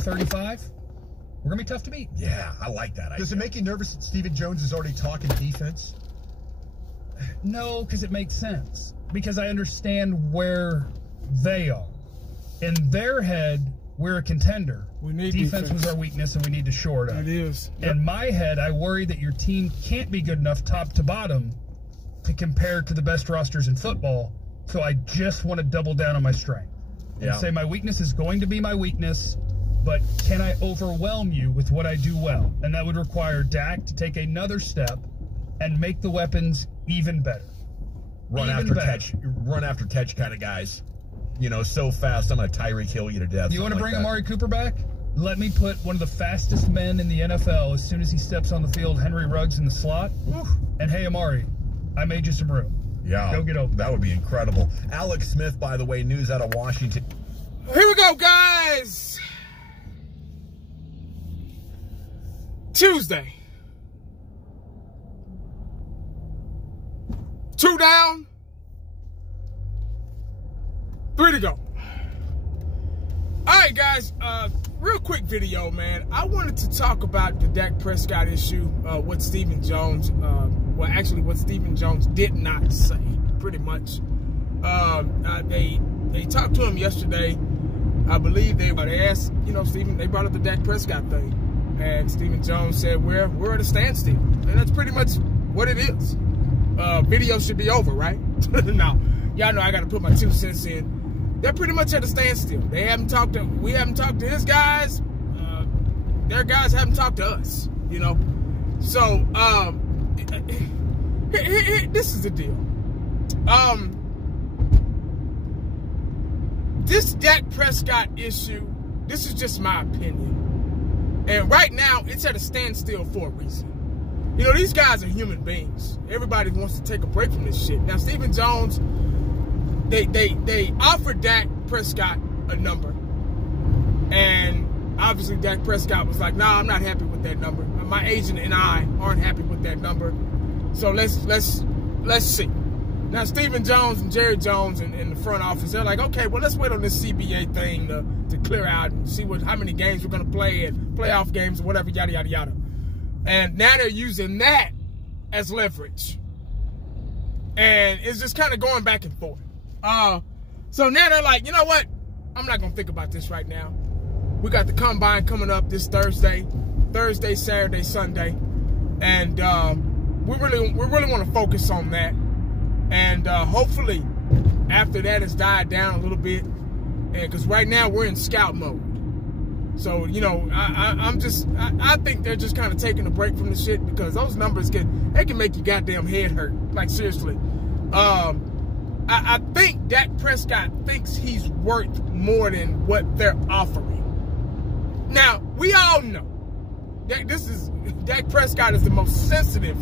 score 35, we're going to be tough to beat. Yeah, I like that idea. Does it make you nervous that Stephen Jones is already talking defense? No, because it makes sense. Because I understand where they are. In their head, we're a contender. We need defense was our weakness, and we need to shore it up. It is. Yep. In my head, I worry that your team can't be good enough top to bottom to compare to the best rosters in football, so I just want to double down on my strength. And say my weakness is going to be my weakness, but can I overwhelm you with what I do well? And that would require Dak to take another step and make the weapons even better. Run after catch kind of guys. You know, so fast, I'm going to Tyreek Hill you to death. You want to bring Amari Cooper back? Let me put one of the fastest men in the NFL as soon as he steps on the field, Henry Ruggs in the slot. And hey, Amari, I made you some room. Yeah. Go get open. That would be incredible. Alex Smith, by the way, news out of Washington. Here we go, guys. Tuesday. 2 down. 3 to go. All right, guys. Real quick video, man. I wanted to talk about the Dak Prescott issue. What Stephen Jones, what Stephen Jones did not say, pretty much. They talked to him yesterday. I believe they asked, they brought up the Dak Prescott thing, and Stephen Jones said we're at a standstill, and that's pretty much what it is. Video should be over, right? Now, y'all know I got to put my 2 cents in. They're pretty much at a standstill. We haven't talked to his guys. Their guys haven't talked to us, So, this is the deal. This Dak Prescott issue, this is just my opinion. And right now, it's at a standstill for a reason. These guys are human beings. Everybody wants to take a break from this shit. Now, Stephen Jones, they offered Dak Prescott a number. And obviously Dak Prescott was like, nah, I'm not happy with that number. My agent and I aren't happy with that number. So let's see. Now, Stephen Jones and Jerry Jones in the front office, they're like, okay, well, let's wait on this CBA thing to clear out and see how many games we're going to play and playoff games or whatever, yada, yada, yada. And now they're using that as leverage. And it's just kind of going back and forth. So now they're like, you know what? I'm not going to think about this right now. We got the combine coming up this Thursday, Saturday, Sunday. And we really want to focus on that. And hopefully after that has died down a little bit. Because right now we're in scout mode. So, I think they're just kind of taking a break from the shit because those numbers can make your goddamn head hurt. Like, seriously. I think Dak Prescott thinks he's worth more than what they're offering. Now, we all know Dak Prescott is the most sensitive,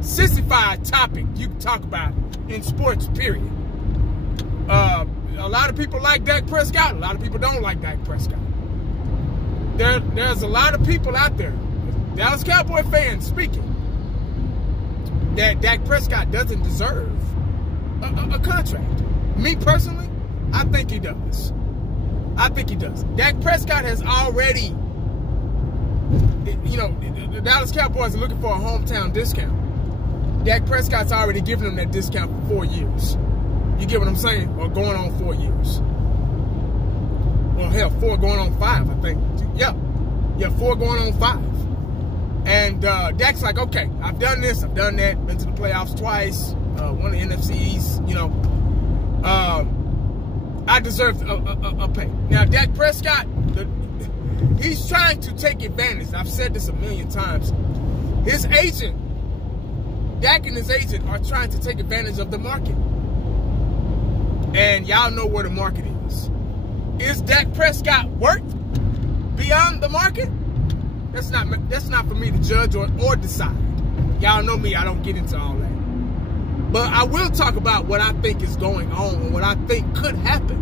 sissified topic you can talk about in sports, period. A lot of people like Dak Prescott. A lot of people don't like Dak Prescott. There's a lot of people out there, Dallas Cowboy fans speaking, that Dak Prescott doesn't deserve a contract. Me personally, I think he does. Dak Prescott has already, the Dallas Cowboys are looking for a hometown discount. Dak Prescott's already given them that discount for 4 years. You get what I'm saying? Or going on 4 years. Well, hell, 4 going on 5, I think. Yeah, 4 going on 5. And Dak's like, okay, I've done this, I've done that, been to the playoffs twice, won the NFC East, I deserve a pay. Now, Dak Prescott, he's trying to take advantage. I've said this a million times. His agent, Dak and his agent are trying to take advantage of the market. And y'all know where the market is. Is Dak Prescott worth beyond the market? That's not for me to judge or decide. Y'all know me, I don't get into all that. But I will talk about what I think is going on and what I think could happen.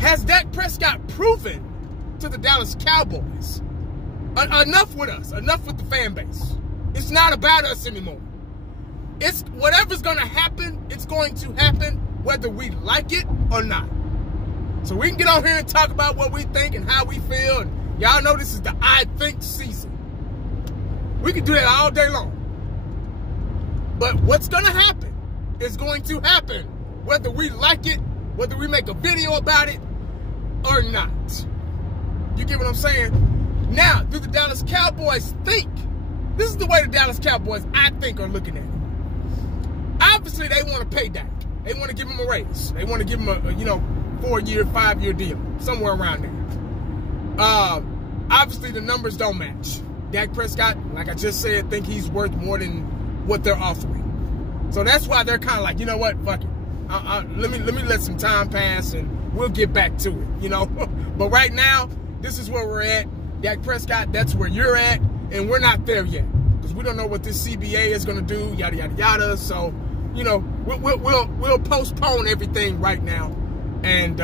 Has Dak Prescott proven to the Dallas Cowboys enough with us, enough with the fan base? It's not about us anymore. It's whatever's going to happen, it's going to happen whether we like it or not. So we can get on here and talk about what we think and how we feel. And y'all know this is the I think season. We can do that all day long. But what's going to happen is going to happen, whether we like it, whether we make a video about it or not. You get what I'm saying? Now, do the Dallas Cowboys think? This is the way the Dallas Cowboys, I think, are looking at it. Obviously, they want to pay Dak. They want to give him a raise. They want to give him a 4-year, 5-year deal, somewhere around there. Obviously, the numbers don't match. Dak Prescott, like I just said, think he's worth more than what they're offering. So that's why they're kind of like, you know what, fuck it. Let me let some time pass and we'll get back to it, But right now, this is where we're at. Dak Prescott, that's where you're at, and we're not there yet because we don't know what this CBA is going to do, yada yada yada. So, we'll postpone everything right now, and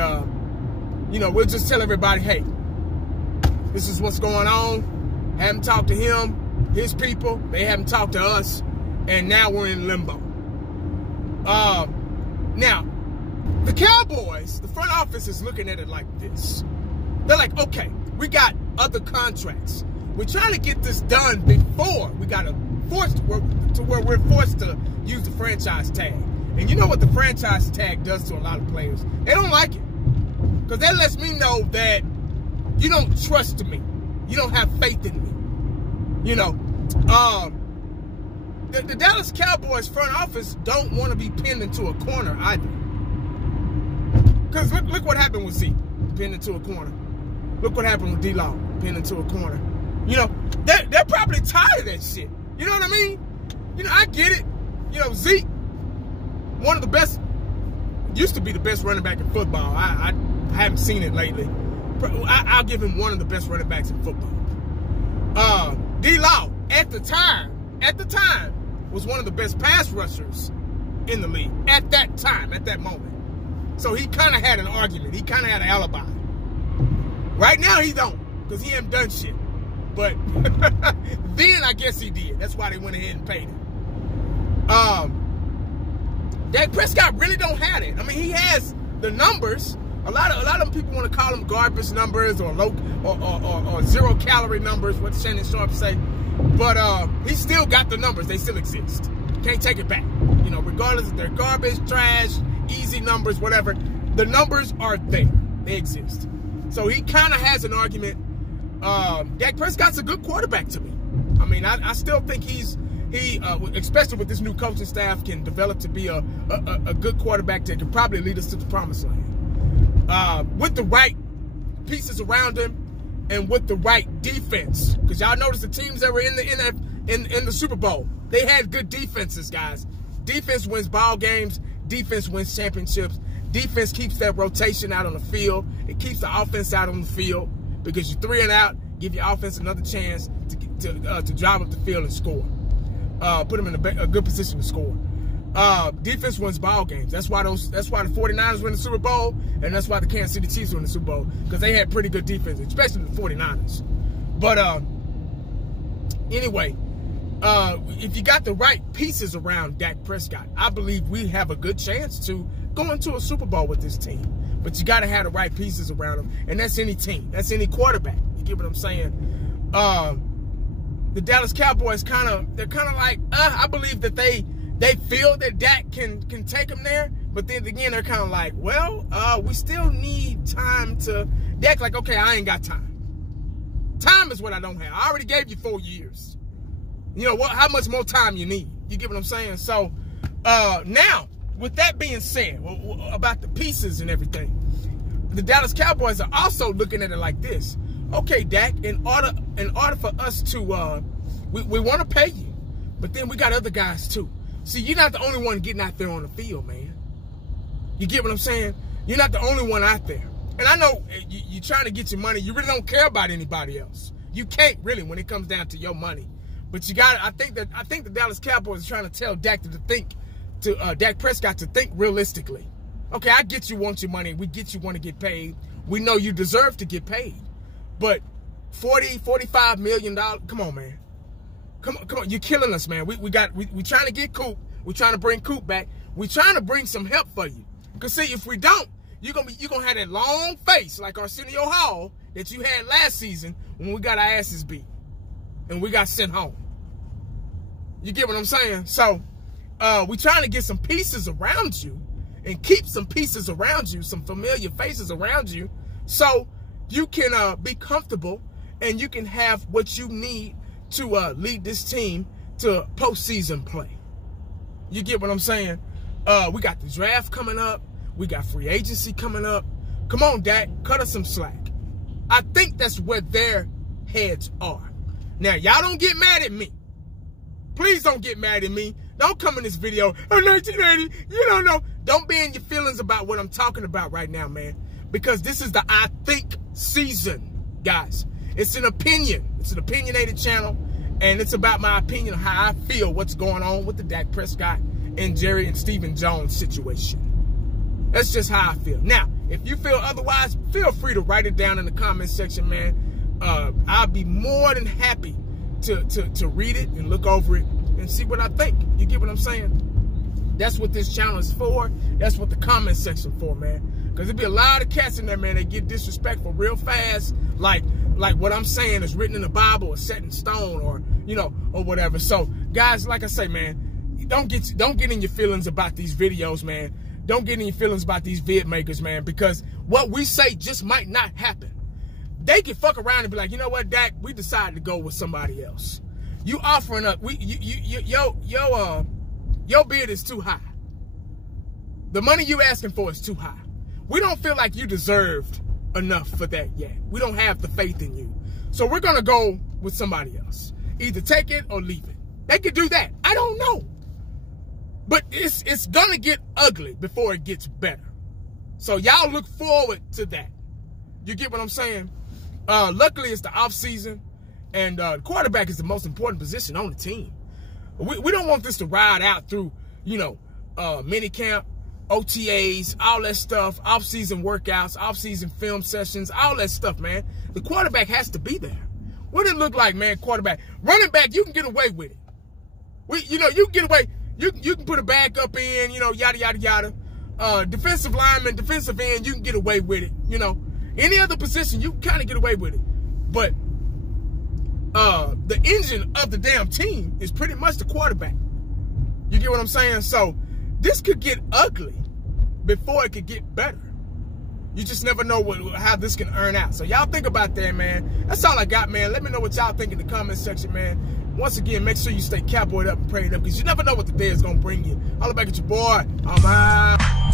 we'll just tell everybody, hey, this is what's going on. Haven't talked to him, his people. They haven't talked to us, and now we're in limbo. Now, the Cowboys, the front office is looking at it like this. They're like, okay, we got other contracts. We're trying to get this done before we got to where we're forced to use the franchise tag. And you know what the franchise tag does to a lot of players? They don't like it. Because that lets me know that you don't trust me. You don't have faith in me. The Dallas Cowboys front office don't want to be pinned into a corner either. Because look what happened with Zeke, pinned into a corner. Look what happened with D-Law, pinned into a corner. They're probably tired of that shit. You know what I mean? I get it. Zeke, one of the best, used to be the best running back in football. I haven't seen it lately. I'll give him one of the best running backs in football. D-Law, at the time, was one of the best pass rushers in the league. At that time, at that moment. So he kind of had an argument. He kind of had an alibi. Right now, he don't, because he ain't done shit. But then I guess he did. That's why they went ahead and paid him. Dak Prescott really don't have it. I mean, he has the numbers. A lot of people want to call them garbage numbers or low or 0-calorie numbers. What Shannon Sharp say, but he still got the numbers. They still exist. Can't take it back. Regardless if they're garbage, trash, easy numbers, whatever. The numbers are there. They exist. So he kind of has an argument. Dak Prescott's a good quarterback to me. I mean, I still think he, especially with this new coaching staff, can develop to be a good quarterback that can probably lead us to the promised land. With the right pieces around him and with the right defense. Because y'all notice the teams that were in the Super Bowl, they had good defenses, guys. Defense wins ball games. Defense wins championships. Defense keeps that rotation out on the field. It keeps the offense out on the field because you 3 and out, give your offense another chance to drive up the field and score. Put them in a good position to score. Defense wins ball games. That's why the 49ers win the Super Bowl, and that's why the Kansas City Chiefs win the Super Bowl, because they had pretty good defense, especially the 49ers. But anyway, if you got the right pieces around Dak Prescott, I believe we have a good chance to go into a Super Bowl with this team. But you got to have the right pieces around him, and that's any team. That's any quarterback. You get what I'm saying? The Dallas Cowboys they're kind of like, I believe that they feel that Dak can take them there, but then again, they're kind of like, well, we still need time to. Dak like, okay, I ain't got time. Time is what I don't have. I already gave you 4 years. How much more time you need? You get what I'm saying? So, now, with that being said, about the pieces and everything, the Dallas Cowboys are also looking at it like this. Okay, Dak, in order for us to, we want to pay you, but then we got other guys too. See, you're not the only one getting out there on the field, man. You get what I'm saying? You're not the only one out there. And I know you're trying to get your money. You really don't care about anybody else. You can't really when it comes down to your money. But you got. I think the Dallas Cowboys are trying to tell Dak Dak Prescott to think realistically. Okay, I get you want your money. We get you want to get paid. We know you deserve to get paid. But $45 million. Come on, man. Come on. You're killing us, man. We trying to get Coop. We're trying to bring Coop back. We're trying to bring some help for you. Because see, if we don't, you're gonna have that long face like Arsenio Hall that you had last season when we got our asses beat and we got sent home. You get what I'm saying? So we trying to get some pieces around you and keep some pieces around you, some familiar faces around you, so you can be comfortable and you can have what you need to lead this team to postseason play. You get what I'm saying? We got the draft coming up. We got free agency coming up. Come on, Dak, cut us some slack. I think that's where their heads are. Now, y'all don't get mad at me. Please don't get mad at me. Don't come in this video, oh, 1980, you don't know. Don't be in your feelings about what I'm talking about right now, man. Because this is the I think season, guys. It's an opinion. It's an opinionated channel. And it's about my opinion of how I feel what's going on with the Dak Prescott and Jerry and Stephen Jones situation. That's just how I feel. Now, if you feel otherwise, feel free to write it down in the comment section, man. I'll be more than happy to read it and look over it and see what I think. You get what I'm saying? That's what this channel is for. That's what the comment section for, man. Because there'll be a lot of cats in there, man, that get disrespectful real fast. Like what I'm saying is written in the Bible or set in stone or, you know, or whatever. So, guys, like I say, man, don't get in your feelings about these videos, man. Don't get in your feelings about these vid makers, man, because what we say just might not happen. They can fuck around and be like, you know what, Dak, we decided to go with somebody else. You offering up, your bid is too high. The money you asking for is too high. We don't feel like you deserved enough for that yet. We don't have the faith in you. So we're going to go with somebody else. Either take it or leave it. They could do that. I don't know. But it's going to get ugly before it gets better. So y'all look forward to that. You get what I'm saying? Luckily, it's the offseason. And the quarterback is the most important position on the team. We don't want this to ride out through, you know, minicamp, OTAs, all that stuff, off-season workouts, off-season film sessions, all that stuff, man. The quarterback has to be there. What did it look like, man, quarterback? Running back, you can get away with it. You can get away. You can put a backup in, you know, yada, yada, yada. Defensive lineman, defensive end, you can get away with it. You know, any other position, you can kind of get away with it. But the engine of the damn team is pretty much the quarterback. You get what I'm saying? So this could get ugly before it could get better. You just never know how this can earn out. So y'all think about that, man. That's all I got, man. Let me know what y'all think in the comment section, man. Once again, make sure you stay cowboyed up and prayed up because you never know what the day is going to bring you. Holla back at your boy. I'm out.